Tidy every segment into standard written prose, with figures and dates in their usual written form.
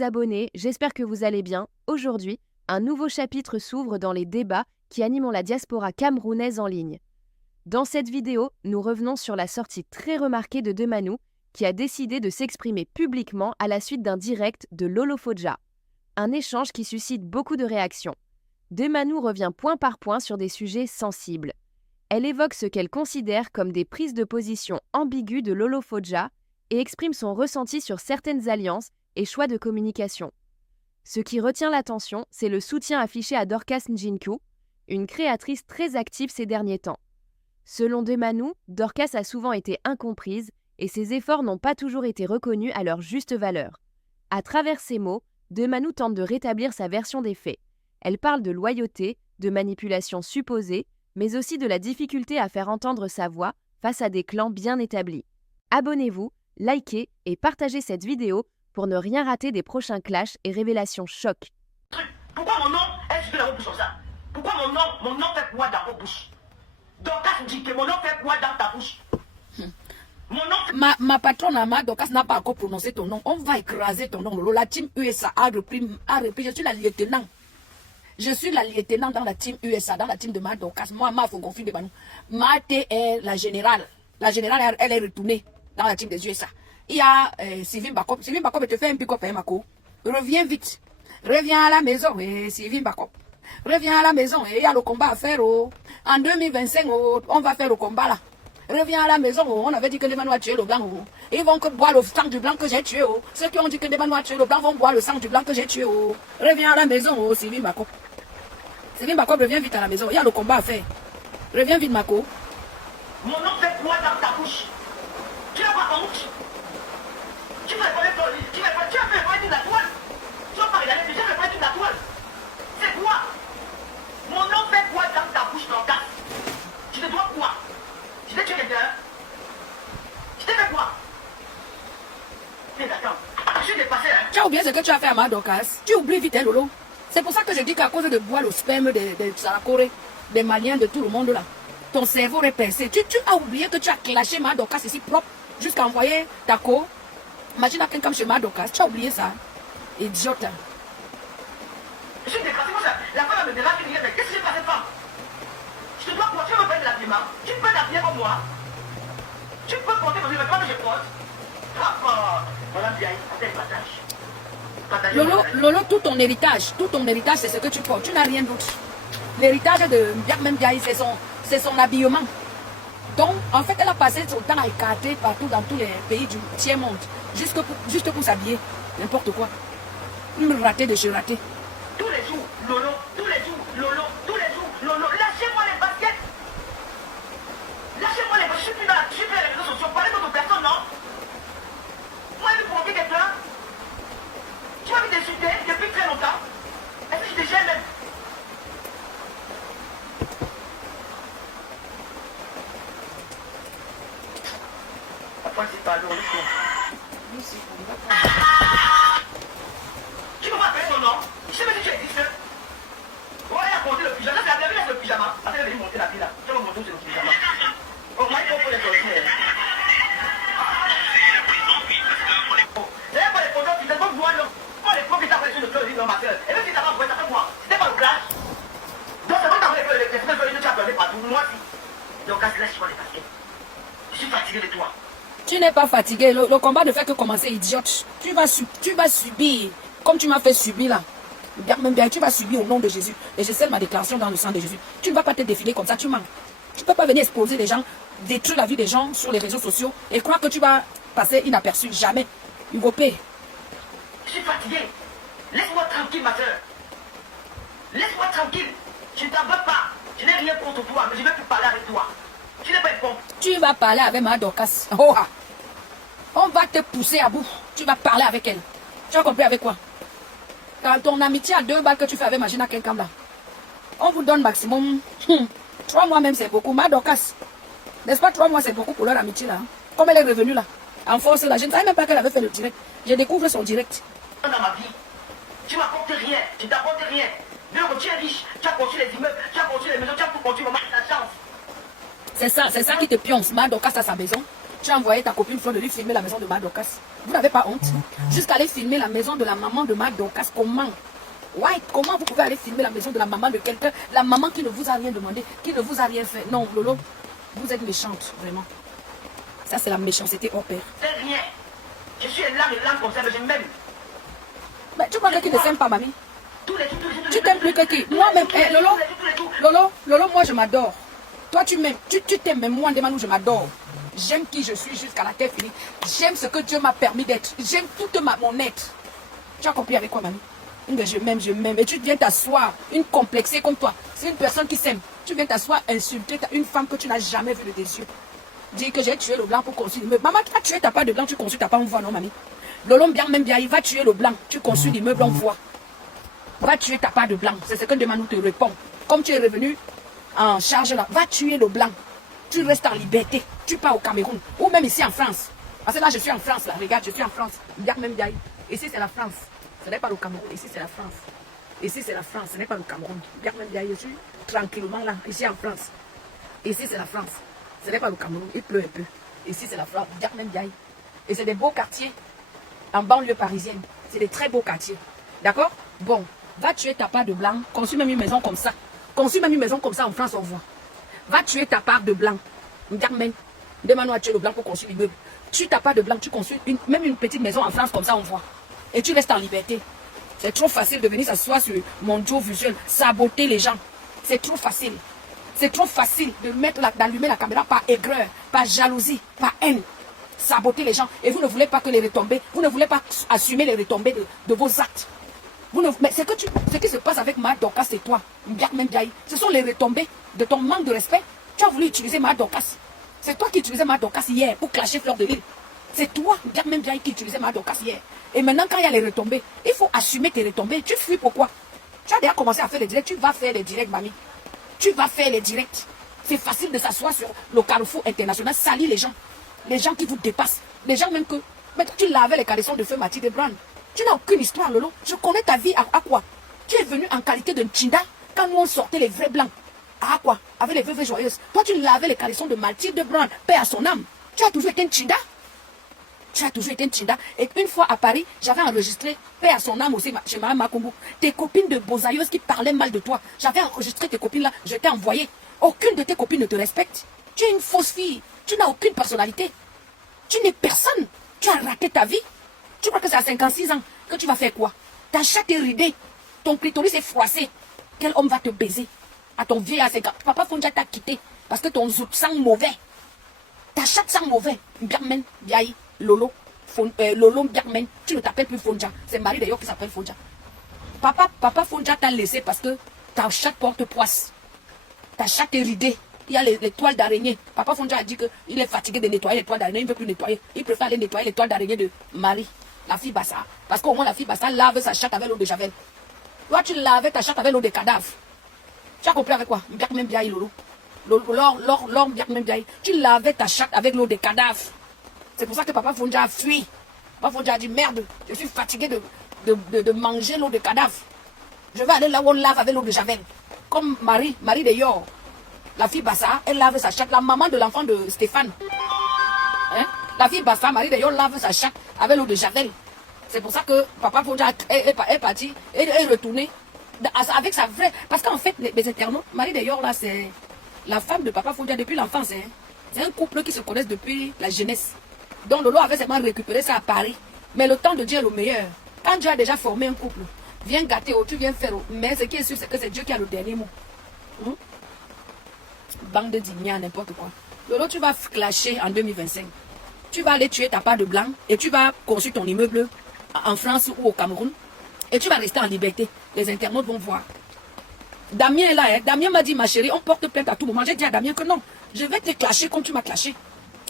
les abonnés, j'espère que vous allez bien. Aujourd'hui, un nouveau chapitre s'ouvre dans les débats qui animent la diaspora camerounaise en ligne. Dans cette vidéo, nous revenons sur la sortie très remarquée de Demanou, qui a décidé de s'exprimer publiquement à la suite d'un direct de Lolo Fodja. Un échange qui suscite beaucoup de réactions. Demanou revient point par point sur des sujets sensibles. Elle évoque ce qu'elle considère comme des prises de position ambiguës de Lolo Fodja et exprime son ressenti sur certaines alliances et choix de communication. Ce qui retient l'attention, c'est le soutien affiché à Dorcas Njinku, une créatrice très active ces derniers temps. Selon Demanou, Dorcas a souvent été incomprise et ses efforts n'ont pas toujours été reconnus à leur juste valeur. À travers ces mots, Demanou tente de rétablir sa version des faits. Elle parle de loyauté, de manipulation supposée, mais aussi de la difficulté à faire entendre sa voix face à des clans bien établis. Abonnez-vous, likez et partagez cette vidéo pour ne rien rater des prochains clashs et révélations chocs. Pourquoi mon nom est sur la bouche comme ça? Pourquoi mon nom fait quoi dans vos bouches? Dorcas dit que mon nom fait quoi dans ta bouche? Mon nom... Ma patronne, Dorcas n'a pas encore prononcé ton nom. On va écraser ton nom. La team USA a repris. Je suis la lieutenant. Je suis la lieutenant dans la team USA, dans la team de Dorcas. Moi, ma Fogonfi de Banou. Mate est la générale. La générale, elle est retournée dans la team des USA. Il y a Sylvie Bakop. Sylvie Bakop, te fait un pick-up, hein, Mako. Reviens vite. Reviens à la maison, Sylvie Bakop. Reviens à la maison, il y a le combat à faire. Oh. En 2025, oh, on va faire le combat là. Reviens à la maison, oh. On avait dit que Demanou a tué le blanc. Oh. Ils vont que boire le sang du blanc que j'ai tué. Oh. Ceux qui ont dit que Demanou a tué le blanc vont boire le sang du blanc que j'ai tué. Oh. Reviens à la maison, oh, Sylvie Bakop. Sylvie Bakop, reviens vite à la maison, il y a le combat à faire. Reviens vite, Mako. Mon nom fait quoi dans ta bouche? Tu n'as pas honte? Tu m'as fait ton lit, tu as fait une toile. Tu vas pas regarder, tu as fait une toile. C'est quoi? Mon nom fait quoi dans ta bouche, Dorcas? Tu te dois quoi? Tu t'es tué quelqu'un? Tu t'es fait quoi? Mais attends, je suis dépassé, hein? Tu as oublié ce que tu as fait à Dorcas. Tu oublies vite, hein, Lolo. C'est pour ça que je dis qu'à cause de boire le sperme de Sarakore, des Maliens, de tout le monde là, ton cerveau est percé. Tu as oublié que tu as clashé Dorcas ici propre jusqu'à envoyer ta co. Imagine à quelqu'un chez Dorcas. Tu as oublié ça. Idiote. Je suis dépassé comme ça. La femme me dérange, mais qu'est-ce que j'ai passé femme? Je te dois quoi? Tu veux me faire de l'habillement? Tu peux t'habiller comme moi? Tu peux porter mes vêtements que je porte? Voilà bien, c'est un partage. Lolo, tout ton héritage, c'est ce que tu portes. Tu n'as rien d'autre. L'héritage de même Biaï, c'est son habillement. Donc, en fait, elle a passé son temps à écarter partout dans tous les pays du tiers-monde, juste pour s'habiller, n'importe quoi. Une ratée de chez ratée. Tous les jours, Lolo, tous les jours, Lolo, tous les jours, Lolo, lâchez-moi les baskets. Lâchez-moi les baskets, je suis plus là, je suis plus à les réseaux sociaux, parlez d'autres personnes, non? Moi, je vais provoquer quelqu'un. Tu m'as vu t'insulter depuis très longtemps. Est-ce que je te gêne même? Après, c'est pas lourd, tu peux pas appeler ton nom? Je sais même si tu existes. Oh, elle a compté le pyjama. Là, c'est la c'est le pyjama. Après, elle est venue monter la fille là. Tu vas me montrer où c'est le pyjama. Oh, moi, il faut les sortir. Oh, c'est pas les photos, tu fais pas voir, non? Pas les photos qui t'appellent sur le cœur, non, ma soeur. Et même si t'as pas envoyé, ça fait quoi? C'était pas le clash. Donc, c'est pas t'appelles les photos, tu as appelé partout. Moi, si. Donc, lâche-moi les baskets. Je suis fatigué de toi. Tu n'es pas fatigué. Le combat ne fait que commencer, idiote. Tu vas subir, comme tu m'as fait subir là. Même bien, tu vas subir au nom de Jésus. Et je scelle ma déclaration dans le sang de Jésus. Tu ne vas pas te défiler comme ça, tu mens. Tu ne peux pas venir exposer les gens, détruire la vie des gens sur les réseaux sociaux et croire que tu vas passer inaperçu. Jamais. Hugo P. Je suis fatigué. Laisse-moi tranquille, ma soeur. Laisse-moi tranquille. Je ne t'en veux pas. Je n'ai rien contre toi, mais je ne veux plus parler avec toi. Tu n'es pas une pompe. Tu vas parler avec Dorcas. Oh, ah. On va te pousser à bout. Tu vas parler avec elle. Tu as compris avec quoi? Quand ton amitié à 2 balles que tu fais avec Magina quelqu'un là, on vous donne maximum 3 mois même, c'est beaucoup. Dorcas, n'est-ce pas 3 mois c'est beaucoup pour leur amitié là? Comme elle est revenue là, en force là, je ne savais même pas qu'elle avait fait le direct. Je découvre son direct. Dans ma vie, tu m'apportes rien, tu t'apportes rien. Tu es riche, tu as construit les immeubles, tu as construit les maisons, tu as tout construit, maman, la chance. C'est ça qui te pionce. Dorcas a sa maison. Tu as envoyé ta copine Fleur de lui filmer la maison de Mad Dorcas. Vous n'avez pas honte? Jusqu'à aller filmer la maison de la maman de Mad Dorcas. Comment? Ouais, comment vous pouvez aller filmer la maison de la maman de quelqu'un? La maman qui ne vous a rien demandé, qui ne vous a rien fait. Non, Lolo, vous êtes méchante, vraiment. Ça, c'est la méchanceté hors pair. C'est rien. Je suis là, comme ça, mais je m'aime. Mais tu crois que qui ne s'aime pas, mamie? Tous les jours, Tu t'aimes plus que qui? Moi-même, Lolo, moi je m'adore. Toi tu m'aimes, tu t'aimes, mais moi Ndemanou je m'adore. J'aime qui je suis jusqu'à la terre finie. J'aime ce que Dieu m'a permis d'être. J'aime toute mon être. Tu as compris avec quoi, mamie? Je m'aime. Et tu viens t'asseoir, une complexée comme toi. C'est une personne qui s'aime. Tu viens t'asseoir, insulter une femme que tu n'as jamais vue de tes yeux. Dis que j'ai tué le blanc pour construire l'immeuble. Maman qui a tué ta part de blanc, tu construis ta part, on voit, non, mamie? Lolo bien, même bien, il va tuer le blanc. Tu construis l'immeuble, on voit. Va tuer ta part de blanc. C'est ce que Ndemanou te répond. Comme tu es revenu en charge là, va tuer le blanc. Tu restes en liberté. Tu pars au Cameroun. Ou même ici en France. Parce que là, je suis en France. Là. Regarde, je suis en France. Ici, c'est la France. Ce n'est pas le Cameroun. Ici, c'est la France. Ici, c'est la France. Ce n'est pas le Cameroun. Je suis tranquillement là. Ici en France. Ici, c'est la France. Ce n'est pas le Cameroun. Il pleut un peu. Ici, c'est la France. Et c'est des beaux quartiers en banlieue parisienne. C'est des très beaux quartiers. D'accord? Bon. Va tuer ta part de blanc. Construis même une maison comme ça. Construis même une maison comme ça en France, on voit. Va tuer ta part de blanc. Ndemanou a tué le blanc pour construire l'immeuble. Tue ta part de blanc, tu construis même une petite maison en France comme ça, on voit. Et tu restes en liberté. C'est trop facile de venir s'asseoir sur mon duo visuel, saboter les gens. C'est trop facile. C'est trop facile de mettre d'allumer la caméra par aigreur, par jalousie, par haine. Saboter les gens. Et vous ne voulez pas que les retombées, vous ne voulez pas assumer les retombées de vos actes. Mais ce qui se passe avec Mad Dorcas, c'est toi. Ce sont les retombées de ton manque de respect. Tu as voulu utiliser Mad Dorcas. C'est toi qui utilisais Mad Dorcas hier pour clasher Fleur de Lys. C'est toi, qui utilisait Mad Dorcas hier. Et maintenant, quand il y a les retombées, il faut assumer tes retombées. Tu fuis pourquoi? Tu as déjà commencé à faire les directs. Tu vas faire les directs, mamie. Tu vas faire les directs. C'est facile de s'asseoir sur le carrefour international, salir les gens. Les gens qui vous dépassent. Les gens même que... Mais tu lavais les caleçons de feu Mathilde Brand. Tu n'as aucune histoire, Lolo. Je connais ta vie à quoi? Tu es venu en qualité de Nchinda quand nous on sortait les vrais blancs. À quoi? Avec les veuves joyeuses. Toi, tu lavais les caleçons de Mathilde Brand, paix à son âme. Tu as toujours été Nchinda. Tu as toujours été Nchinda. Et une fois à Paris, j'avais enregistré, paix à son âme aussi, chez Mme Makumbu, tes copines de bosailleuses qui parlaient mal de toi. J'avais enregistré tes copines là, je t'ai envoyé. Aucune de tes copines ne te respecte. Tu es une fausse fille. Tu n'as aucune personnalité. Tu n'es personne. Tu as raté ta vie. Tu crois que c'est à 56 ans que tu vas faire quoi? Ta chatte est ridée. Ton clitoris est froissé. Quel homme va te baiser? À ton vieil à 50. Papa Fonja t'a quitté parce que ton zout sent mauvais. Ta chatte sent mauvais. Biarmen, Biaï, Lolo, Lolo Biarmen. Tu ne t'appelles plus Fonja. C'est Marie d'ailleurs qui s'appelle Fonja. Papa Fonja t'a laissé parce que ta chatte porte poisse. Ta chatte est ridée. Il y a les toiles d'araignée. Papa Fonja a dit qu'il est fatigué de nettoyer les toiles d'araignée. Il ne veut plus nettoyer. Il préfère aller nettoyer les toiles d'araignée de Marie, la fille Bassa. Parce qu'au moins la fille Bassa lave sa chatte avec l'eau de Javel. Toi, tu lavais ta chatte avec l'eau de cadavre. Tu as compris avec quoi? Même bien, Lolo. L'or, même bien. Tu lavais ta chatte avec l'eau de cadavre. C'est pour ça que Papa Fonja a fui. Papa Fonja a dit merde, je suis fatigué de manger l'eau de cadavre. Je vais aller là où on lave avec l'eau de Javel. Comme Marie de Yor. La fille Bassa, elle lave sa chatte. La maman de l'enfant de Stéphane. Hein? La fille Bassa, Marie d'ailleurs, lave sa chatte avec l'eau de Javel. C'est pour ça que Papa Fonja est parti et est retourné avec sa vraie... Parce qu'en fait, les internautes, Marie d'ailleurs, là, c'est la femme de Papa Fonja depuis l'enfance. Hein? C'est un couple qui se connaissent depuis la jeunesse. Donc Lolo avait seulement récupéré ça à Paris. Mais le temps de Dieu est le meilleur. Quand Dieu a déjà formé un couple, viens gâter, tu viens faire. Mais ce qui est sûr, c'est que c'est Dieu qui a le dernier mot. Bande de digna, n'importe quoi. Lolo, tu vas clasher en 2025. Tu vas aller tuer ta part de blanc et tu vas construire ton immeuble en France ou au Cameroun. Et tu vas rester en liberté. Les internautes vont voir. Damien est là. Hein. Damien m'a dit, ma chérie, on porte plainte à tout moment. J'ai dit à Damien que non. Je vais te clasher comme tu m'as clashé.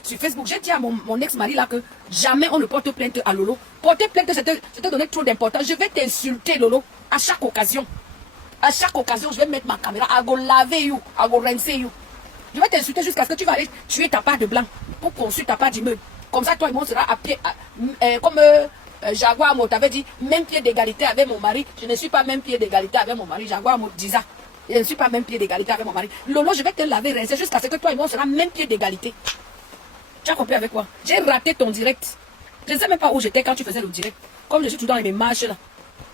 Sur Facebook, j'ai dit à mon ex-mari là que jamais on ne porte plainte à Lolo. Porter plainte, c'est te donner trop d'importance. Je vais t'insulter, Lolo, à chaque occasion. À chaque occasion, je vais mettre ma caméra, à go laver you, à go rincer you. Je vais t'insulter jusqu'à ce que tu vas aller tuer ta part de blanc pour construire ta part d'immeuble. Comme ça, toi et moi, on sera à pied, comme Jaguar Mo t'avait dit, même pied d'égalité avec mon mari. Je ne suis pas même pied d'égalité avec mon mari. Jaguar Mo disait, je ne suis pas même pied d'égalité avec mon mari. Lolo, je vais te laver, rincer jusqu'à ce que toi et moi, on sera même pied d'égalité. Tu as compris avec quoi? J'ai raté ton direct. Je ne sais même pas où j'étais quand tu faisais le direct. Comme je suis tout dans mes marches là.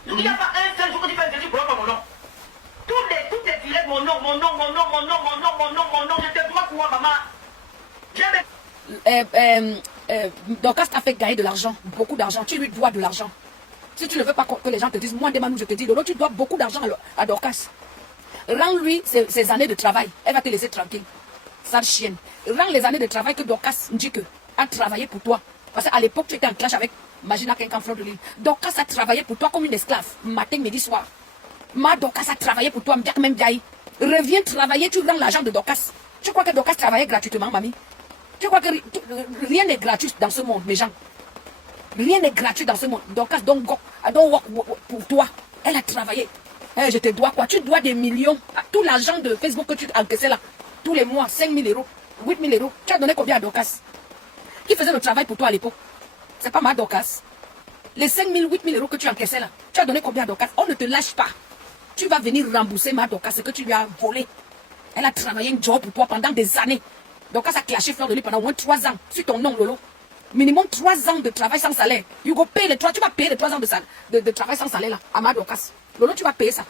Il n'y a pas un seul jour que tu fais un direct pour mon nom. Tous les directs, mon nom, je te dois quoi, maman? Dorcas t'a fait gagner de l'argent, beaucoup d'argent. Tu lui dois de l'argent. Si tu ne veux pas que les gens te disent, moi, Demanou, je te dis, Lolo, tu dois beaucoup d'argent à Dorcas. Rends-lui ses années de travail. Elle va te laisser tranquille. Sale chienne. Rends les années de travail que Dorcas dit que a travaillé pour toi. Parce qu'à l'époque, tu étais en clash avec Magina Kenkan Fleur de l'île. Dorcas a travaillé pour toi comme une esclave. Matin, midi, soir. Dorcas a travaillé pour toi. Même Diaye. Reviens travailler, tu rends l'argent de Dorcas. Tu crois que Dorcas travaillait gratuitement, mamie? Tu crois que rien n'est gratuit dans ce monde, mes gens? Rien n'est gratuit dans ce monde. Dorcas, don't work pour toi. Elle a travaillé. Je te dois quoi? Tu dois des millions. Tout l'argent de Facebook que tu encaissais là, tous les mois, 5 000 euros, 8 000 euros. Tu as donné combien à Dorcas? Qui faisait le travail pour toi à l'époque? C'est pas ma Dorcas. Les 5 000, 8 000 euros que tu encaissais là, tu as donné combien à Dorcas? On ne te lâche pas. Tu vas venir rembourser ma Dorcas, ce que tu lui as volé. Elle a travaillé un job pour toi pendant des années. Dorcas a clashé Fleur de l'île pendant au moins 3 ans. Sur ton nom, Lolo. Minimum 3 ans de travail sans salaire. Tu vas payer les 3 ans de travail sans salaire là, à ma Dorcas. Lolo, tu vas payer ça.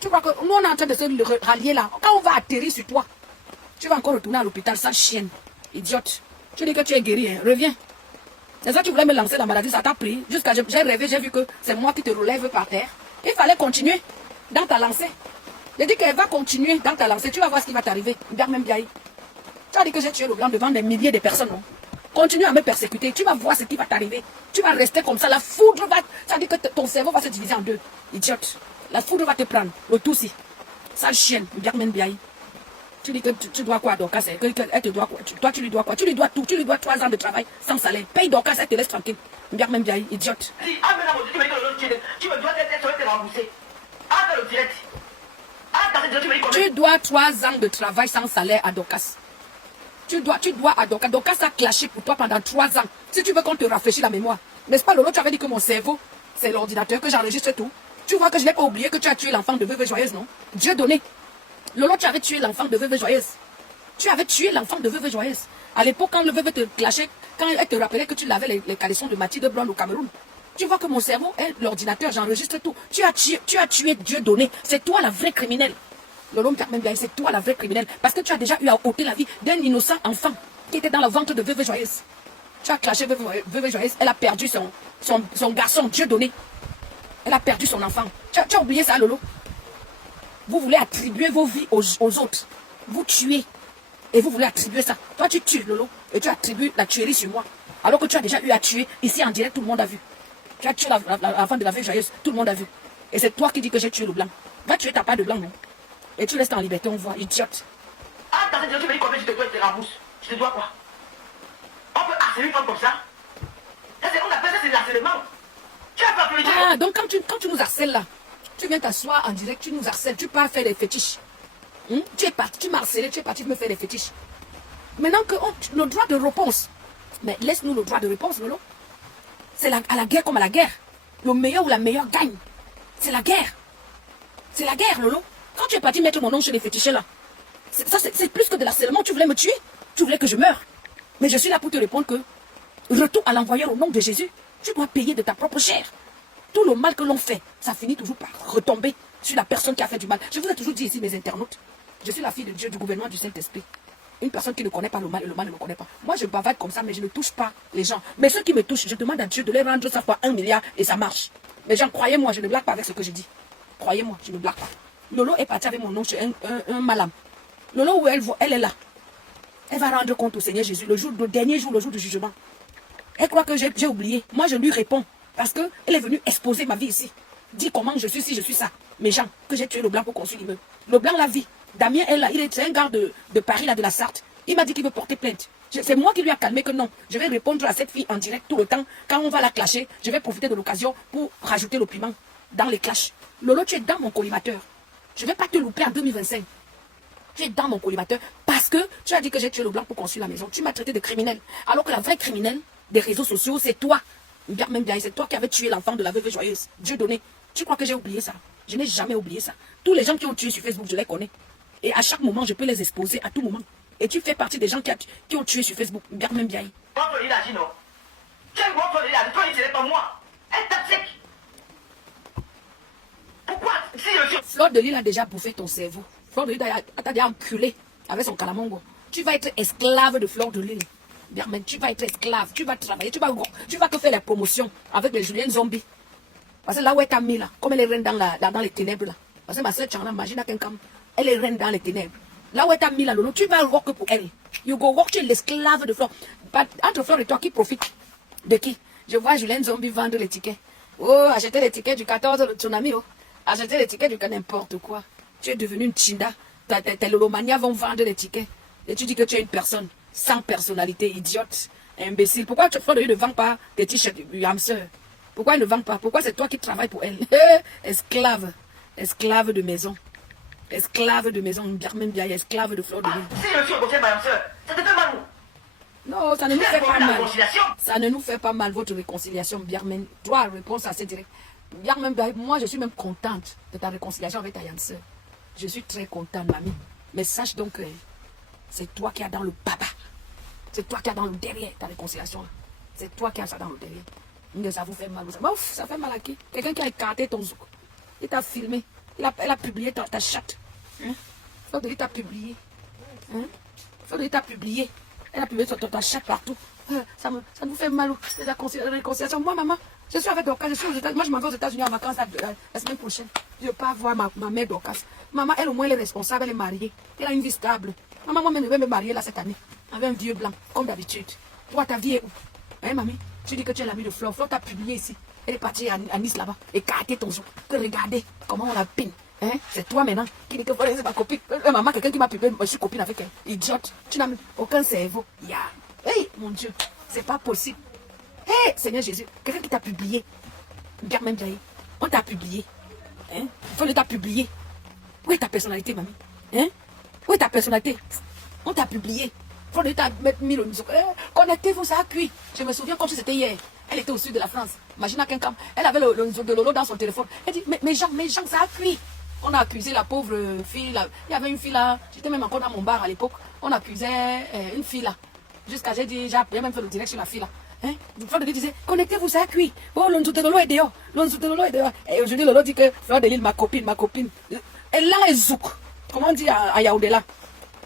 Tu vois que nous, on est en train de se rallier là. Quand on va atterrir sur toi, tu vas encore retourner à l'hôpital, sale chienne. Idiote. Tu dis que tu es guéri, hein. Reviens. C'est ça que tu voulais me lancer la maladie, ça t'a pris. Jusqu'à j'ai rêvé, j'ai vu que c'est moi qui te relève par terre. Il fallait continuer dans ta lancée. J'ai dit qu'elle va continuer dans ta lancée. Tu vas voir ce qui va t'arriver. Même Biaï. Tu as dit que j'ai tué le blanc devant des milliers de personnes, non? Continue à me persécuter. Tu vas voir ce qui va t'arriver. Tu vas rester comme ça. La foudre va... Ça veut dire que ton cerveau va se diviser en deux. Idiote. La foudre va te prendre. Le tout si. Sale chienne. Même Biaï. Tu dis que tu dois quoi à Dorcas? Elle te doit quoi? Toi, tu lui dois quoi? Tu lui dois tout. Tu lui dois 3 ans de travail sans salaire. Paye Dorcas, elle te laisse tranquille. Même Biaï. Idiote. Si, maintenant, tu me dis que tu me dois être remboursé. Ah, le direct. Tu dois 3 ans de travail sans salaire à Dorcas. Tu dois à Dorcas. Dorcas a clashé pour toi pendant 3 ans. Si tu veux qu'on te rafraîchisse la mémoire. N'est-ce pas, Lolo? Tu avais dit que mon cerveau, c'est l'ordinateur, que j'enregistre tout. Tu vois que je n'ai pas oublié que tu as tué l'enfant de Veuve Joyeuse, non? Dieu donné. Lolo, tu avais tué l'enfant de Veuve Joyeuse. Tu avais tué l'enfant de Veuve Joyeuse. À l'époque, quand le Veuve te clashait, quand elle te rappelait que tu lavais les caleçons de Mathilde Blonde au Cameroun. Tu vois que mon cerveau est l'ordinateur, j'enregistre tout. Tu as tué Dieu donné. C'est toi la vraie criminelle. Lolo, c'est toi la vraie criminelle. Parce que tu as déjà eu à ôter la vie d'un innocent enfant qui était dans le ventre de Veuve Joyeuse. Tu as clashé Veuve Joyeuse. Elle a perdu son garçon, Dieu donné. Elle a perdu son enfant. Tu as oublié ça, Lolo? Vous voulez attribuer vos vies aux autres. Vous tuez. Et vous voulez attribuer ça. Toi, tu tues, Lolo. Et tu attribues la tuerie sur moi. Alors que tu as déjà eu à tuer. Ici, en direct, tout le monde a vu. Tu as tué l'enfant de la Veuve Joyeuse. Tout le monde a vu. Et c'est toi qui dis que j'ai tué le blanc. Va tuer ta part de blanc, non? Et tu restes en liberté, on voit, idiote. Ah, dans cette tu me dis combien je te dois, je te rembourse. Je te dois quoi? On peut harceler une femme comme ça? On appelle ça, c'est l'harcèlement. Tu as pas pu le dire. Ah, donc quand tu nous harcèles là, tu viens t'asseoir en direct, tu nous harcèles, tu pars faire des fétiches. Tu es parti, tu m'as harcelé, tu es parti me faire des fétiches. Maintenant que le droit de réponse, mais laisse-nous le droit de réponse, Lolo. C'est à la guerre comme à la guerre. Le meilleur ou la meilleure gagne. C'est la guerre. C'est la guerre, Lolo. Quand tu es parti mettre mon nom chez les fétichés là, c'est plus que de l'harcèlement. Tu voulais me tuer. Tu voulais que je meure. Mais je suis là pour te répondre que retour à l'envoyeur au nom de Jésus. Tu dois payer de ta propre chair. Tout le mal que l'on fait, ça finit toujours par retomber sur la personne qui a fait du mal. Je vous ai toujours dit ici, mes internautes, je suis la fille de Dieu, du gouvernement du Saint-Esprit. Une personne qui ne connaît pas le mal et le mal ne me connaît pas. Moi, je bavarde comme ça, mais je ne touche pas les gens. Mais ceux qui me touchent, je demande à Dieu de les rendre ça fois 1 milliard et ça marche. Mais gens, croyez-moi, je ne blague pas avec ce que je dis. Croyez-moi, je ne blague pas. Lolo est partie avec mon nom chez un malam. Lolo, où elle est là. Elle va rendre compte au Seigneur Jésus le dernier jour, le jour du jugement. Elle croit que j'ai oublié. Moi, je lui réponds. Parce qu'elle est venue exposer ma vie ici. Dis comment je suis, si je suis ça. Mes gens, que j'ai tué le blanc pour construire l'immeuble. Le blanc, la vie. Damien est là. C'est un gars de Paris, là, de la Sarthe. Il m'a dit qu'il veut porter plainte. C'est moi qui lui a calmé que non. Je vais répondre à cette fille en direct tout le temps. Quand on va la clasher, je vais profiter de l'occasion pour rajouter le piment dans les clashs. Lolo, tu es dans mon collimateur. Je ne vais pas te louper en 2025. Tu es dans mon collimateur parce que tu as dit que j'ai tué le blanc pour construire la maison. Tu m'as traité de criminel. Alors que la vraie criminelle des réseaux sociaux, c'est toi. Même bien, c'est toi qui avais tué l'enfant de la Veuve Joyeuse. Dieu donné. Tu crois que j'ai oublié ça? Je n'ai jamais oublié ça. Tous les gens qui ont tué sur Facebook, je les connais. Et à chaque moment, je peux les exposer à tout moment. Et tu fais partie des gens qui ont tué sur Facebook. Bien même bien. Pourquoi si je... Fleur de Lille a déjà bouffé ton cerveau. Fleur de Lille t'a déjà enculé avec son calamongo. Tu vas être esclave de Fleur de Lille. Bien, mais tu vas être esclave. Tu vas travailler. Tu vas te faire les promotions avec les Julien Zombie. Parce que là où elle t'a mis là, comme elle est reine dans les ténèbres là. Parce que ma soeur Tchana, imagine quelqu'un, elle est reine dans les ténèbres. Là où elle t'a mis là, Lolo, tu vas rock pour elle. You go rock, tu es l'esclave de Fleur. Entre Fleur et toi, qui profite de qui? Je vois Julien Zombie vendre les tickets. Oh, acheter les tickets du 14 de Tsunami. Oh. Acheter les tickets du n'importe quoi. Tu es devenu une chinda. Tes lolomania vont vendre les tickets. Et tu dis que tu es une personne sans personnalité, idiote, imbécile. Pourquoi Fleur de Lille ne vend pas des t-shirts du hamster? Pourquoi elle ne vend pas? Pourquoi c'est toi qui travailles pour elle? Esclave. Esclave de maison. Esclave de maison. Même bien, esclave de Fleur de Lille. Si je suis au conseil, madame soeur, ça te fait mal où? Non, ça ne nous fait pas mal. Ça ne nous fait pas mal, votre réconciliation, Birmen. Toi, réponse assez directe. Birmen, moi, je suis même contente de ta réconciliation avec ta sœur. Je suis très contente, mamie. Mais sache donc que c'est toi qui as dans le baba. C'est toi qui as dans le derrière ta réconciliation. C'est toi qui as ça dans le derrière. Mais ça vous fait mal. Ouf, ça fait mal à qui? Quelqu'un qui a écarté ton zouk. Il t'a filmé. Elle a publié ta chatte. Hein? Fleur de Lille t'a publié. Hein? Fleur de Lille t'a publié. Elle a publié ta chatte partout. Ça nous fait mal. La réconciliation. Moi, maman, je suis avec Dorcas. Je suis aux États-Unis. Moi, je m'en vais aux États-Unis en vacances la semaine prochaine. Je ne veux pas voir ma mère Dorcas. Maman, elle, au moins, elle est responsable. Elle est mariée. Elle a une vie stable. Maman, moi-même, je vais me marier là cette année. Avec un vieux blanc, comme d'habitude. Toi, ta vie est où? Hein, mamie? Tu dis que tu es l'ami de Fleur. Fleur t'a publié ici. Elle est partie à Nice là-bas. Écarter ton jour. Regardez comment on la pine. Hein? C'est toi maintenant qui dit que c'est ma copine. Maman, quelqu'un qui m'a publié, je suis copine avec elle. Idiote. Tu n'as même aucun cerveau. Yeah. Hey, mon Dieu. C'est pas possible. Hey, Seigneur Jésus. Quelqu'un qui t'a publié. Bien même Jaï. On t'a publié. Hein? Fleur t'a publié. Où est ta personnalité, mamie? Hein? Où est ta personnalité? On t'a publié. Fleur t'a mis le musique. Connectez-vous, ça a cuit. Je me souviens comme si c'était hier. Elle était au sud de la France. Imagine à quelqu'un. Elle avait le de Lolo dans son téléphone. Elle dit, mais Jean, ça a cuit. On a accusé la pauvre fille là. Il y avait une fille là. J'étais même encore dans mon bar à l'époque. On accusait une fille là. Jusqu'à j'ai dit, j'ai même fait le direct sur la fille là. Hein? Fleur de Lille disait, connectez-vous, ça a cuit. Oh, l'onzo de Lolo est dehors. L'onzo de Lolo est dehors. Et aujourd'hui, Lolo dit que Fleur de Lille, ma copine. Elle l'a zouk. Comment on dit à Yaoundé là?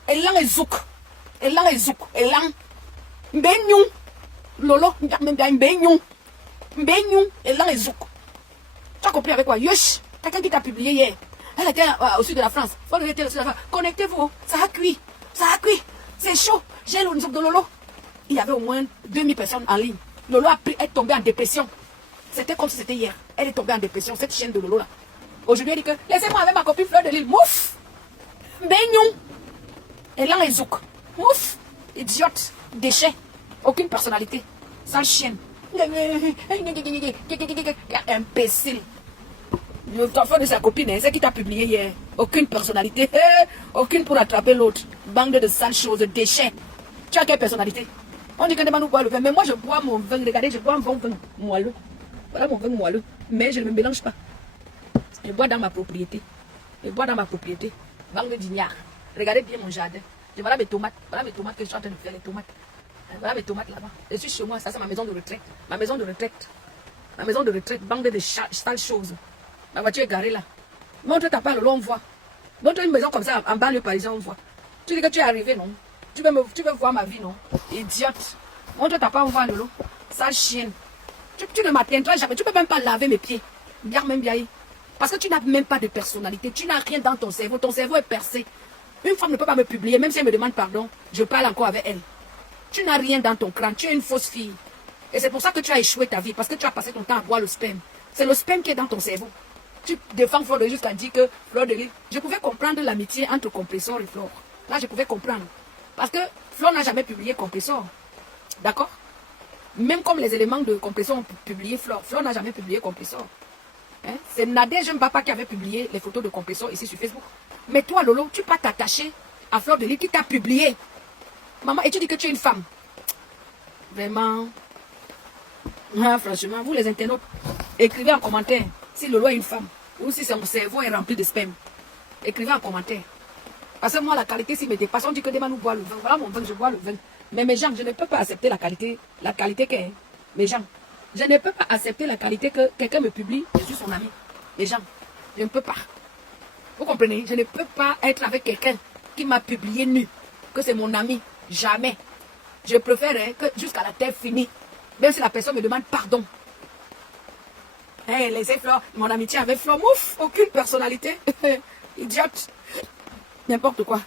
Elle l'a zouk. Elle l'a zouk. Elle l'a. Mbegnou. Lolo, Mbegnou. Elle l'a zouk. Tu as compris avec quoi? Yosh. Quelqu'un qui t'a publié hier. Elle était au sud de la France. Connectez-vous. Ça a cuit. Ça a cuit. C'est chaud. J'ai le zouk de Lolo. Il y avait au moins 2000 personnes en ligne. Lolo est tombée en dépression. C'était comme si c'était hier. Elle est tombée en dépression, cette chienne de Lolo là. Aujourd'hui, elle dit que laissez-moi avec ma copine Fleur de Lille. Mouf. Mbegnou. Elle l'a zouk. Mouf. Idiote. Déchet. Aucune personnalité. Sale chienne. Imbécile. L'enfant de sa copine, c'est qui t'a publié hier. Aucune personnalité. Aucune pour attraper l'autre. Bande de sales choses, de déchets. Tu as quelle personnalité? On dit que nous boit le vin. Mais moi, je bois mon vin. Regardez, je bois un bon vin moelleux. Voilà mon vin moelleux. Mais je ne me mélange pas. Je bois dans ma propriété. Je bois dans ma propriété. Banque d'ignard. Regardez bien mon jardin. Voilà mes tomates. Voilà mes tomates que je suis en train de faire, les tomates. Voilà mes tomates là-bas. Je suis chez moi. Ça, c'est ma maison de retraite. Ma maison de retraite. Ma maison de retraite. Banque de sales choses. Ma voiture est garée là. Montre ta part, on voit. Montre une maison comme ça, en banlieue parisienne, on voit. Tu dis que tu es arrivé, non? Tu veux voir ma vie, non? Idiote. Montre ta part, on voit Lolo. Sale chienne. Tu ne m'atteindras jamais. Tu ne peux même pas laver mes pieds. Bien, même bien. Parce que tu n'as même pas de personnalité. Tu n'as rien dans ton cerveau. Ton cerveau est percé. Une femme ne peut pas me publier. Même si elle me demande pardon, je parle encore avec elle. Tu n'as rien dans ton crâne. Tu es une fausse fille. Et c'est pour ça que tu as échoué ta vie. Parce que tu as passé ton temps à boire le sperme. C'est le sperme qui est dans ton cerveau. Tu défends Fleur de Lille jusqu'à dire que Fleur de Lille. Je pouvais comprendre l'amitié entre Compressor et Fleur. Là, je pouvais comprendre. Parce que Fleur n'a jamais publié Compressor. D'accord? Même comme les éléments de Compressor ont publié Fleur. Fleur n'a jamais publié Compressor. Hein? C'est Nadège Mbapa qui avait publié les photos de Compressor ici sur Facebook. Mais toi, Lolo, tu peux t'attacher à Fleur de Lille qui t'a publié. Maman, et tu dis que tu es une femme. Vraiment. Ah, franchement, vous les internautes, écrivez en commentaire si Lolo est une femme ou si son cerveau est rempli de sperme. Écrivez en commentaire. Parce que moi, la qualité, si me dépasse, on dit que demain nous boit le vin. Voilà mon vin, je bois le vin. Mais mes gens, je ne peux pas accepter la qualité qu'est. Mes gens, je ne peux pas accepter la qualité que quelqu'un me publie. Je suis son ami. Mes gens, je ne peux pas. Vous comprenez? Je ne peux pas être avec quelqu'un qui m'a publié nu. Que c'est mon ami. Jamais. Je préfère que jusqu'à la terre finie. Même si la personne me demande pardon. Hey, laissez Flore. Mon amitié avec Flore, mouf, aucune personnalité. Idiote. N'importe quoi.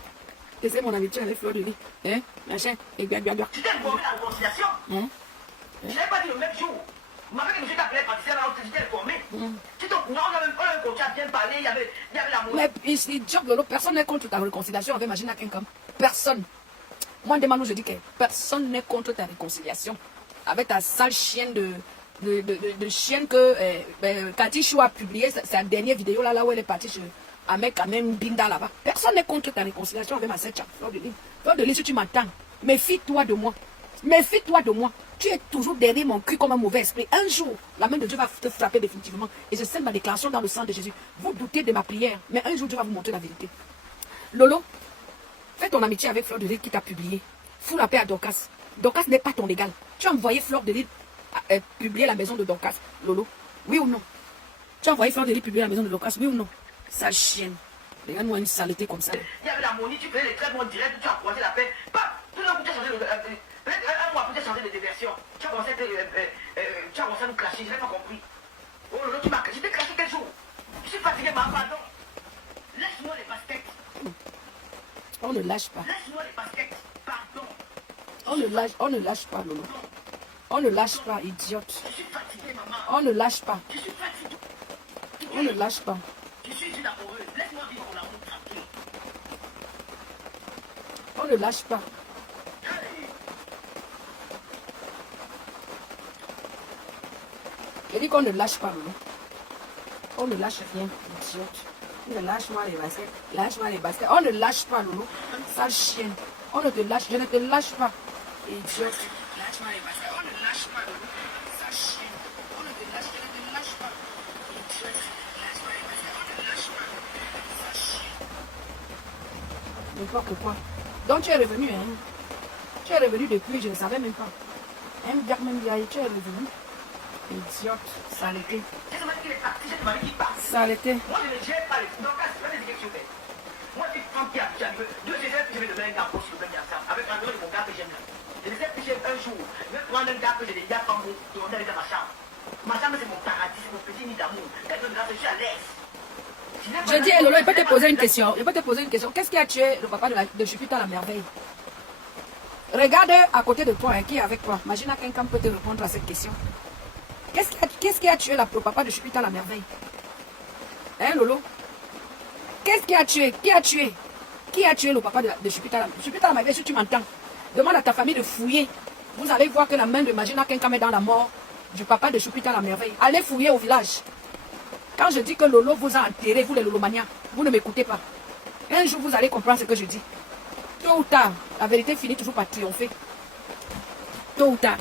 Laissez mon amitié avec Flore de Lis. Hein? Machin. Et bien. Tu t'es informé la réconciliation. Je n'ai pas dit le même jour. Vous m'avez dit que je t'appelais pâtissier, alors tu t'es informé. Tu t'es au courant, on a même un coach à bien parler, il y avait l'amour. Mais ici, Job Lolo, personne n'est contre ta réconciliation avec Magina Kenkam. Personne. Moi, demande, je dis que personne n'est contre ta réconciliation. Avec ta sale chienne de chienne que Cathy Chou a publié sa dernière vidéo là où elle est partie chez Ahmed Kamem Binda là-bas. Personne n'est contre ta réconciliation avec ma sœur Flore de Lis. Flore de Lis, si tu m'entends, méfie-toi de moi. Méfie-toi de moi. Tu es toujours derrière mon cul comme un mauvais esprit. Un jour, la main de Dieu va te frapper définitivement. Et je scelle ma déclaration dans le sang de Jésus. Vous doutez de ma prière, mais un jour Dieu va vous montrer la vérité. Lolo, fais ton amitié avec Flore de Lis qui t'a publié. Fous la paix à Dorcas. Dorcas n'est pas ton égal. Tu as envoyé Flore de Lis publier la maison de Dorcas. Lolo, oui ou non? Tu as envoyé Flore de Lis publier la maison de Dorcas, oui ou non? Sale chienne. Regarde-moi une saleté comme ça. Il y avait l'harmonie, tu faisais les très bons directs, tu as croisé la paix. Pas, tout d'un coup, tu as changé un mois après, tu as changé de version. Tu as commencé à nous clasher, je n'ai pas compris. Oh Lolo, tu m'as craché. Je t'ai craché quel jour? Je suis fatigué, ma pardon. Laisse-moi les baskets. On ne lâche pas. Laisse-moi les baskets. Pardon. On ne lâche pas, Lolo. On ne lâche pas, idiote. Je suis fatigué, maman. On ne lâche pas. Je suis fatigué. On ne lâche pas. Je suis une amoureuse. Laisse-moi vivre mon amour tranquille. On ne lâche pas. Je dis qu'on ne lâche pas, Lolo. On ne lâche rien, idiote. Lâche-moi les baskets. Lâche-moi les baskets. On ne lâche pas, Lolo. Sale chienne. On ne te lâche. Je ne te lâche pas. Idiote. Lâche-moi les baskets. On ne lâche pas, Lolo. Sale chienne. On ne te lâche. Je ne te lâche pas. Idiote. Lâche-moi les baskets. On ne lâche pas. Sale chienne. N'importe quoi. Donc tu es revenu, hein. Tu es revenu depuis, je ne savais même pas. Tu es revenu. Idiote. Saleté. C'est ce qui est parti, c'est ce qui est parti. Saleté. Moi, je ne gère pas les filles. Donc, c'est pas des questions. Moi, c'est une femme qui a arrivé. Deux élèves que je vais donner un gars pour le gars ensemble. Avec un autre, mon gars que j'aime là. Je les ai pichés un jour. Je vais prendre un gars que j'ai déjà pas mon tourner avec ma chambre. Ma chambre, c'est mon paradis, c'est mon petit nid d'amour. Quelqu'un de là, je suis à l'aise. Je dis, Lolo, il peut te poser une question. Il peut te poser une question. Qu'est-ce qui a tué le papa de Jupiter la merveille? Regarde à côté de toi, hein, qui est avec toi. Imagine à quelqu'un peut te répondre à cette question. Qu'est-ce qui a tué le papa de Jupiter la merveille? Hein, Lolo? Qu'est-ce qui a tué? Qui a tué? Qui a tué le papa de Jupiter la merveille? Si tu m'entends, demande à ta famille de fouiller. Vous allez voir que la main de Magina Kenkam est dans la mort du papa de Jupiter la merveille. Allez fouiller au village. Quand je dis que Lolo vous a enterré, vous les Lolomaniens, vous ne m'écoutez pas. Un jour, vous allez comprendre ce que je dis. Tôt ou tard, la vérité finit toujours par triompher. Tôt ou tard.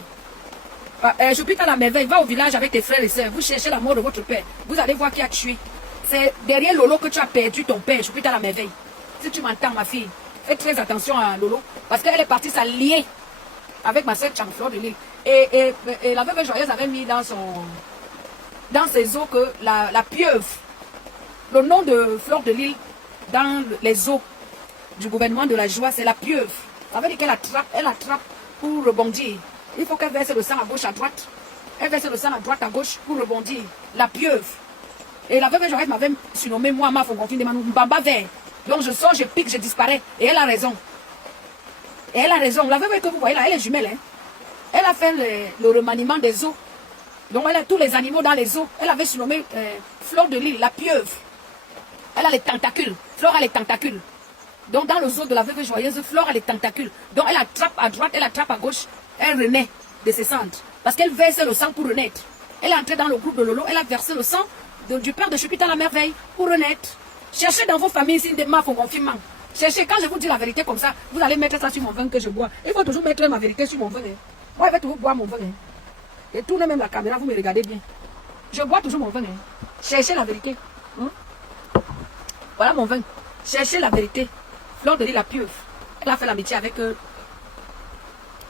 Jupiter la merveille, va au village avec tes frères et sœurs. Vous cherchez la mort de votre père. Vous allez voir qui a tué. C'est derrière Lolo que tu as perdu ton père, Jupiter la merveille. Si tu m'entends, ma fille, fais très attention à Lolo. Parce qu'elle est partie s'allier avec ma soeur Flore de Lis. Et la veuve joyeuse avait mis dans ses eaux que la pieuvre, le nom de Flore de Lis dans les eaux du gouvernement de la joie, c'est la pieuvre. Ça veut dire qu'elle attrape pour rebondir. Il faut qu'elle verse le sang à gauche, à droite. Elle verse le sang à droite, à gauche pour rebondir. La pieuvre. Et la veuve joyeuse m'avait surnommé moi, ma Fogonfine de Manou, Mbamba vert. Donc je sors, je pique, je disparais. Et elle a raison. Et elle a raison. La veuve que vous voyez là, elle est jumelle. Hein? Elle a fait le remaniement des eaux. Donc elle a tous les animaux dans les eaux. Elle avait surnommé Flore de Lis, la pieuvre. Elle a les tentacules. Flore a les tentacules. Donc dans le zoo de la veuve joyeuse, Flore a les tentacules. Donc elle attrape à droite, elle attrape à gauche. Elle renaît de ses cendres. Parce qu'elle verse le sang pour renaître. Elle est entrée dans le groupe de Lolo. Elle a versé le sang du père de Jupiter la merveille pour renaître. Cherchez dans vos familles ici des marques au confinement. Cherchez, quand je vous dis la vérité comme ça, vous allez mettre ça sur mon vin que je bois. Il faut toujours mettre ma vérité sur mon vin. Hein. Moi, je vais toujours boire mon vin. Hein. Et tournez même la caméra, vous me regardez bien. Je bois toujours mon vin. Hein. Cherchez la vérité. Hein? Voilà mon vin. Cherchez la vérité. Fleur de Lys, la pieuvre, elle a fait l'amitié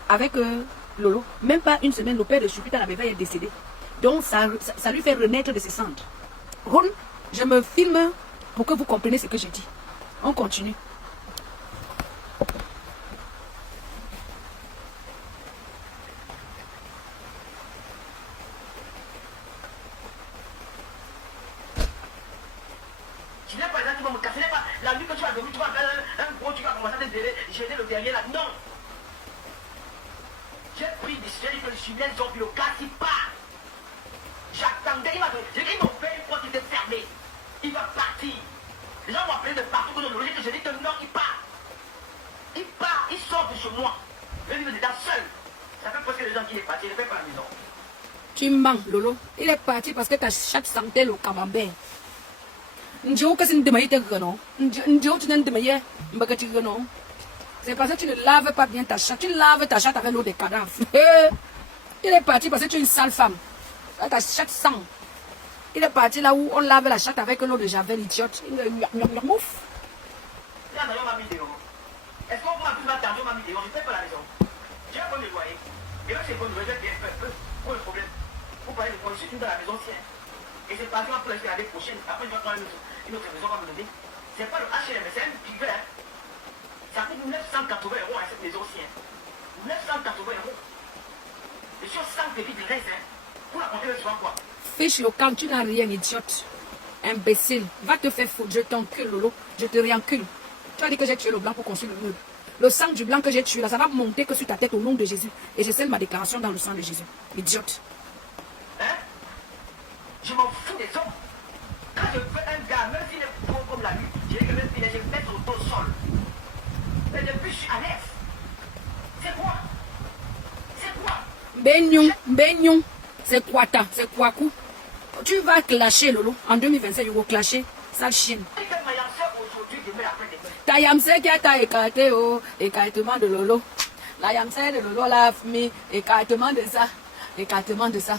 avec Lolo. Même pas une semaine, le père de Jupiter, la bébé, est décédé. Donc, ça lui fait renaître de ses cendres. Ron, je me filme pour que vous compreniez ce que je dis. On continue. Tu n'es pas là, tu vas me casser. La nuit que tu vas dormir, tu vas faire un gros, tu vas commencer à te gêner le derrière là. Non. J'ai pris des sujets que le chimien zombie le casse, il part. J'attendais, il m'a fait une porte qui était fermée. Il va partir. Les gens m'ont appelé de partout que je dis que non, il part. Il part, il sort de chez moi. Je dis que j'étais seul. Ça fait presque les gens qui est parti, il ne fait pas la maison. Tu mens, Lolo. Il est parti parce que ta chatte sentait le camembert. N'djo que c'est une demaïte non. N'djo tu n'as une demaïte, non. C'est parce que tu ne laves pas bien ta chatte. Tu laves ta chatte avec l'eau des cadavres. Il est parti parce que tu es une sale femme. Ta chatte sent. Il est parti là où on lave la chatte avec l'eau de javel, idiote. Il est mouf. Là, d'ailleurs, m'a mis dehors. Est-ce qu'on m'a plus m'attendre, m'a mis dehors? Je ne fais pas la maison. J'ai un bon nettoyer. Et là, c'est bon, je vais bien faire un peu. Quoi le problème? Vous parlez de quoi? Je suis dans la maison tiens. Et c'est parti pour l'année prochaine. Après, je vais prendre une autre maison, on va me donner. C'est pas le HLM, c'est un privé. Ça coûte 980 € à cette maison-ci. 980 €. Et sur 100 pépites de reste, pour la compter le soir, quoi. Fiche local, tu n'as rien, idiote. Imbécile. Va te faire foutre. Je t'encule, Lolo. Je te réencule. Tu as dit que j'ai tué le blanc pour construire le meuble. Le sang du blanc que j'ai tué, là, ça va monter que sur ta tête au nom de Jésus. Et je scelle ma déclaration dans le sang de Jésus. Idiote. Hein? Je m'en fous des hommes. Quand je veux un gars, même s'il est pauvre comme la nuit, je dis que même s'il est, je vais mettre au dos au sol. Mais depuis, je suis à l'aise. C'est quoi? C'est quoi? Beignon. C'est quoi ta? C'est quoi coup? Tu vas clasher, Lolo. En 2025, tu vas clasher. Sale chienne. Ta yamse qui a ta écarté, oh, écartement de Lolo. La yamse de Lolo l'a mis, écartement de ça. Écartement de ça.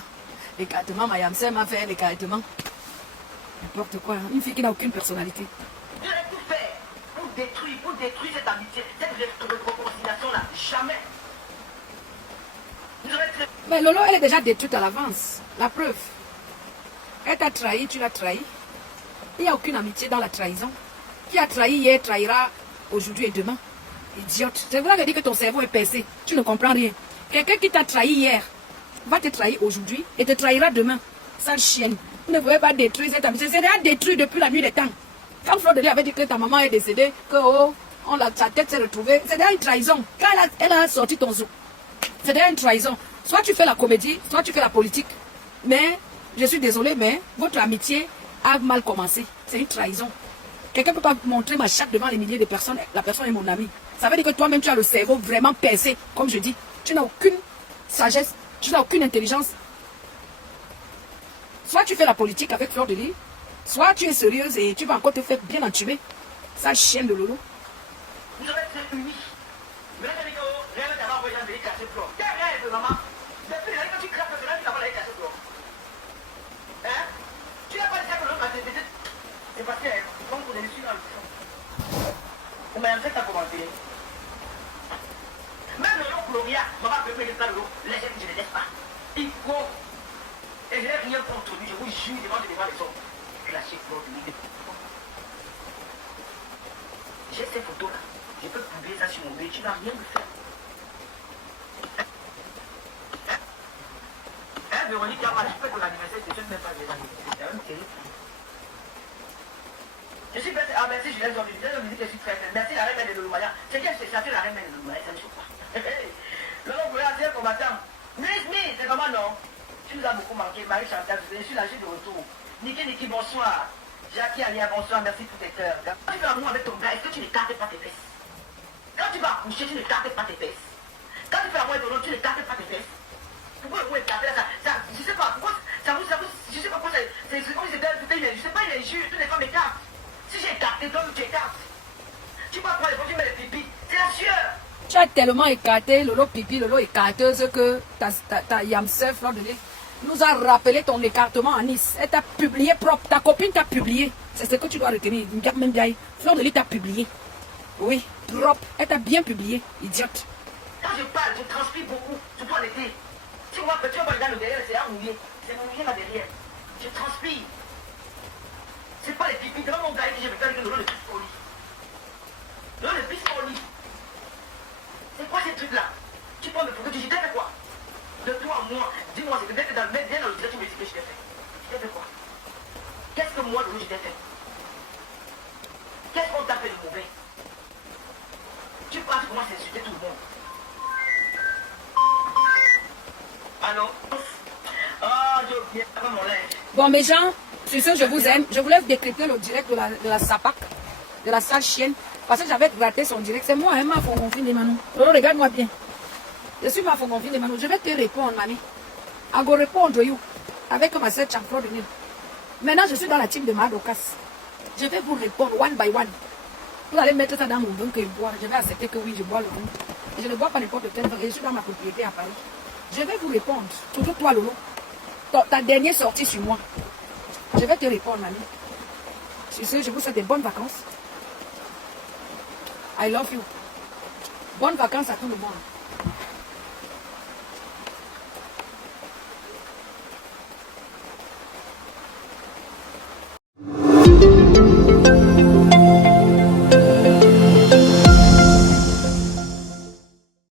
Écartement, ma yamse m'a fait l'écartement. N'importe quoi. Une fille qui n'a aucune personnalité. Je vais tout faire pour détruire cette amitié, cette réconciliation-là. Jamais. Mais Lolo, elle est déjà détruite à l'avance. La preuve. Elle t'a trahi, tu l'as trahi. Il n'y a aucune amitié dans la trahison. Qui a trahi hier trahira aujourd'hui et demain. Idiote. C'est vrai de dire que ton cerveau est percé. Tu ne comprends rien. Quelqu'un qui t'a trahi hier va te trahir aujourd'hui et te trahira demain. Sale chienne. Vous ne pouvez pas détruire cette amitié. C'est déjà détruit depuis la nuit des temps. Quand Fleur de Lys avait dit que ta maman est décédée, que sa tête s'est retrouvée, c'est déjà une trahison. Quand elle a sorti ton zoo, c'est déjà une trahison. Soit tu fais la comédie, soit tu fais la politique. Mais, je suis désolée, mais votre amitié a mal commencé. C'est une trahison. Quelqu'un ne peut pas montrer ma chatte devant les milliers de personnes. La personne est mon amie. Ça veut dire que toi-même, tu as le cerveau vraiment percé. Comme je dis, tu n'as aucune sagesse, tu n'as aucune intelligence. Soit tu fais la politique avec Fleur de Lys, soit tu es sérieuse et tu vas encore te faire bien entuber. Sale chienne de Lolo. Vous avez été unis. Mais là, rien ne t'a envoyé un véhicule casser Fleur. Qu'est-ce que maman? Depuis là, quand tu craques, c'est là que tu vas casser Fleur. Hein? Tu n'as pas dit ça que l'autre a été. C'est parce que, comme vous avez su dans le fond. On m'a fait ta commenter. Même le nom Gloria, maman peut me dire ça, je ne laisse pas. Il faut. Et je n'ai rien contre lui, je vous jure devant les hommes. Clasher Fleur de Lys. J'ai ces photos-là. Je peux publier ça sur mon mail. Tu n'as rien de faire. Hein, Véronique, tu as participé pour l'anniversaire, je ne sais même pas les anniversaires. C'est même terrible. Je suis bête. Ah, merci, je laisse dans le vidéo. Je suis très bête. Merci, la reine de Lolomaya. C'est quelle c'est ça, la reine de Lolomaya, ça ne choque pas. L'homme voulait assez combattant. Mais, c'est comment non? Tu nous as beaucoup manqué. Marie-Chantal, je suis lâché de retour. Niki, bonsoir. Jackie, Alia, bonsoir. Merci pour tes cœurs. Quand tu fais l'amour avec ton gars, est-ce que tu n'écartes pas tes fesses? Quand tu vas accoucher, tu n'écartes pas tes fesses. Quand tu fais l'amour avec ton homme, tu n'écartes pas tes fesses. Pourquoi le mot écarter là, je sais pas, pourquoi, je sais pas pourquoi c'est comme si c'était je sais pas, il est injure, toutes les femmes écartent. Si j'ai écarté, donc tu écartes. Tu vas prendre les fois, tu mets les pipis, c'est la sueur. Tu as tellement écarté, Lolo pipi, Lolo écarteuse, que ta yamse, Fleur de Lys, nous a rappelé ton écartement à Nice. Elle t'a publié propre, ta copine t'a publié. C'est ce que tu dois retenir. Fleur de Lys t'a publié. Oui, drop. Elle t'a bien publié, idiote. Quand je parle, je transpire beaucoup, surtout en été. Tu vois que tu vas dans le derrière, c'est à mouiller. C'est mouillé là derrière. Je transpire. C'est pas les pipis. Dans mon gars que je vais faire le pisse au lit. Le pisse au lit. C'est quoi ces trucs-là? Tu peux me prouver que je t'ai fait quoi? De toi à moi, dis-moi, c'est peut-être dans le direct, tu me dis que je t'ai fait. Je t'ai fait quoi? Qu'est-ce que moi, je t'ai fait? Qu'est-ce qu'on t'a fait de mauvais? Tu penses comment c'est insulter tout le monde? Allô? Ah, j'ai oublié mon linge. Bon, mes gens, sur ce, je vous aime. Je voulais décrypter le direct de la SAPAC, de la sale chienne, parce que j'avais raté son direct. C'est moi, hein, ma Fongonfine de Manou. Oh, regarde-moi bien. Je suis ma Fongonfine de Manou. Je vais te répondre, mamie. I go répondre, you. Avec ma sœur Chamfro de Nil. Maintenant, je suis dans la team de Madokas. Je vais vous répondre one by one. Vous allez mettre ça dans mon vin que je bois. Je vais accepter que oui, je bois le vin. Je ne bois pas n'importe quel vin. Je suis dans ma propriété à Paris. Je vais vous répondre. Surtout toi, Lolo. Ta dernière sortie sur moi. Je vais te répondre, mamie. Sur ce, je vous souhaite des bonnes vacances. I love you. Bonnes vacances à tout le monde.